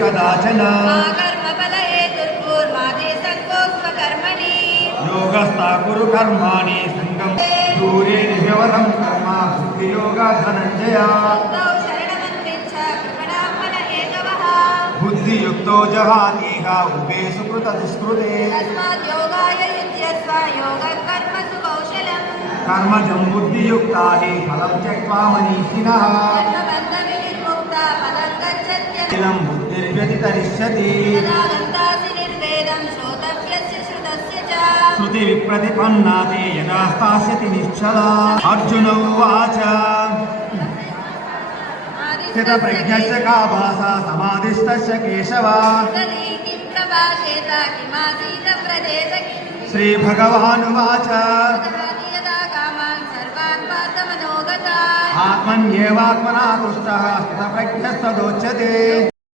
कदाचन योगस्था कुरु कर्माणि संगम दूरे निह्यवनं कर्म बुद्धियोगा धनंजय बुद्धियुक्तो जहातीह उभे सुकृत दुष्कृते कर्मजं बुद्धियुक्ता हि फलं त्यक्त्वा मनीषिणः इदं बुद्धिर्व्यतितरिष्यति श्रुति विप्रतिपन्ना ते यदा स्थास्यति निश्चला अर्जुन उवाच स्थितप्रज्ञस्य का भासा समाधिस्तस्य केशव श्रीभगवानुवाच आत्मन्येवात्मना तुष्टः स्थितप्रज्ञस्तदोच्यते।